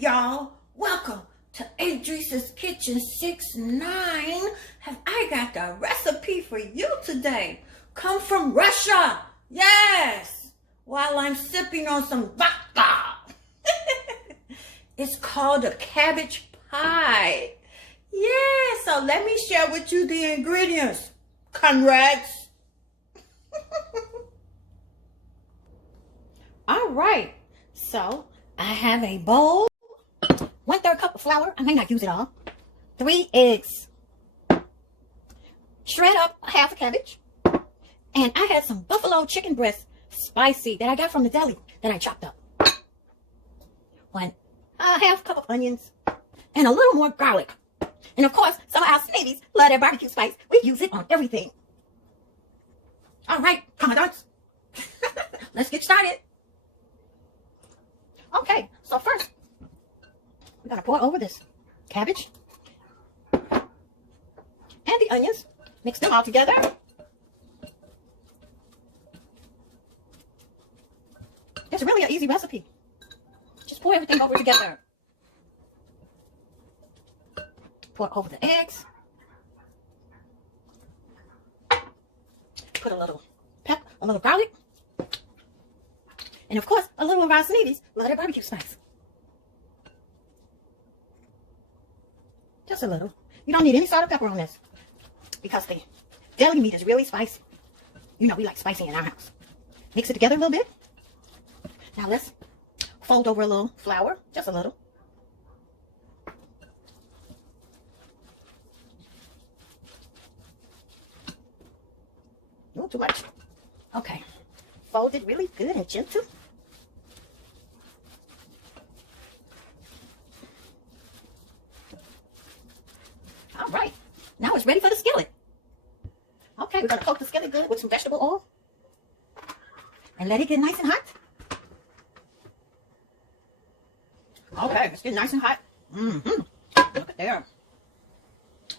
y'all. Welcome to Idris's Kitchen 6-9. Have I got the recipe for you today? Come from Russia. Yes. While I'm sipping on some vodka. It's called a cabbage pie. Yeah, so let me share with you the ingredients, comrades. All right, so I have a bowl, 1/3 cup of flour. I may not use it all. 3 eggs. Shred up half a cabbage. And I had some buffalo chicken breast spicy that I got from the deli that I chopped up. Half cup of onions and a little more garlic. And of course, some of our Sneevies love their barbecue spice. We use it on everything. All right, commandants. Let's get started. Okay, so first, we're going to pour over this cabbage and the onions. Mix them all together. It's really an easy recipe. Just pour everything over together. Pour over the eggs. Put a little pepper, a little garlic. And of course, a little of our Sneevies love their barbecue spice. Just a little. You don't need any salt or pepper on this because the deli meat is really spicy. You know we like spicy in our house. Mix it together a little bit. Now let's fold over a little flour, just a little. Not too much. Okay. Fold it really good and gentle. All right. Now it's ready for the skillet. Okay, we're going to coat the skillet good with some vegetable oil. And let it get nice and hot. Okay, it's getting nice and hot. Look at there.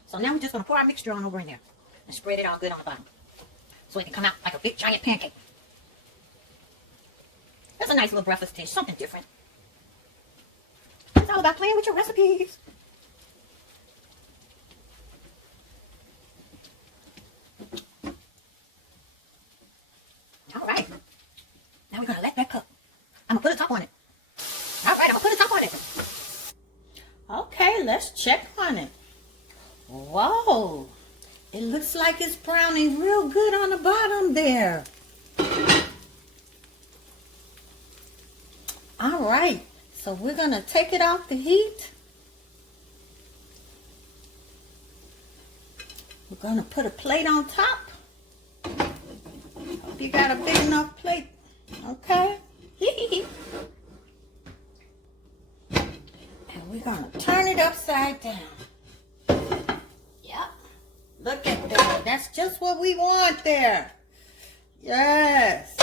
So now we're just going to pour our mixture on over in there. And spread it all good on the bottom. So it can come out like a big giant pancake. That's a nice little breakfast dish, something different. It's all about playing with your recipes. All right. Now we're going to let that cook. I'm going to put a top on it. All right, I'm going to put a top on it. Okay, let's check on it. Whoa. It looks like it's browning real good on the bottom there. All right, so we're going to take it off the heat. We're going to put a plate on top. Hope you got a big enough plate. Okay. And we're going to turn it upside down. Yep. Look at that. That's just what we want there. Yes.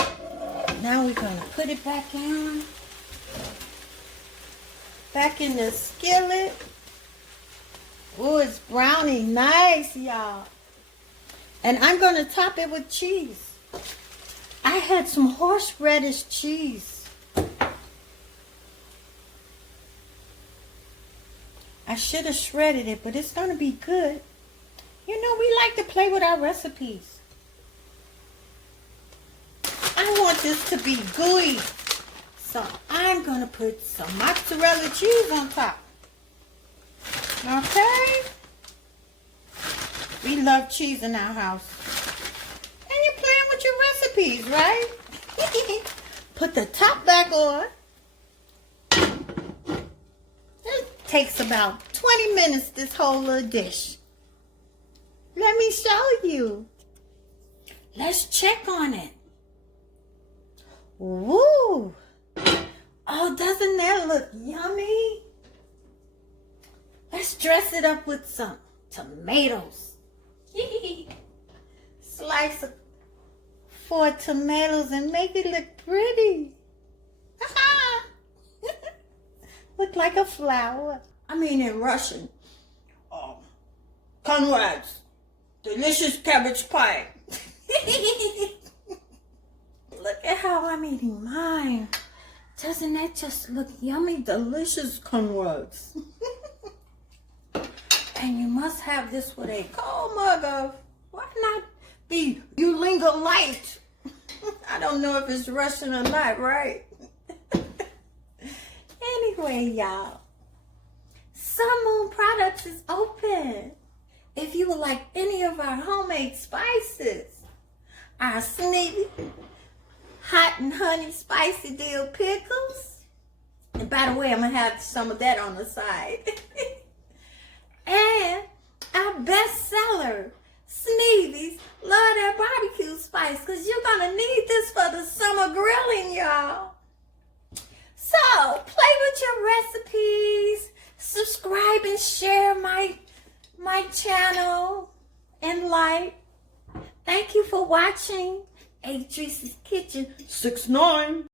Now we're going to put it back in. Back in the skillet. Oh, it's browning nice, y'all. And I'm going to top it with cheese. I had some horseradish cheese. I should have shredded it, but it's going to be good. You know, we like to play with our recipes. I want this to be gooey. So I'm going to put some mozzarella cheese on top. Okay? We love cheese in our house. And you're playing with your recipes, right? Put the top back on. It takes about 20 minutes, this whole little dish. Let me show you. Let's check on it. Woo! Oh, doesn't that look yummy? Let's dress it up with some tomatoes. Slice 4 tomatoes and make it look pretty. Look like a flower. I mean in Russian. Comrades, delicious cabbage pie. Look at how I'm eating mine. Doesn't that just look yummy, delicious, conrods? And you must have this with a cold mug of, why not be Ulinga Light? I don't know if it's Russian or not, right? Anyway, y'all, Sun Moon Products is open. If you would like any of our homemade spices, our Sneevy hot and honey spicy dill pickles. And by the way, I'm going to have some of that on the side. And our bestseller, Sneevy's Love That BBQ spice, because you're going to need this for the summer grilling, y'all. So, play with your recipes, subscribe and share my channel, and like. Thank you for watching Adrice's Kitchen 6'9".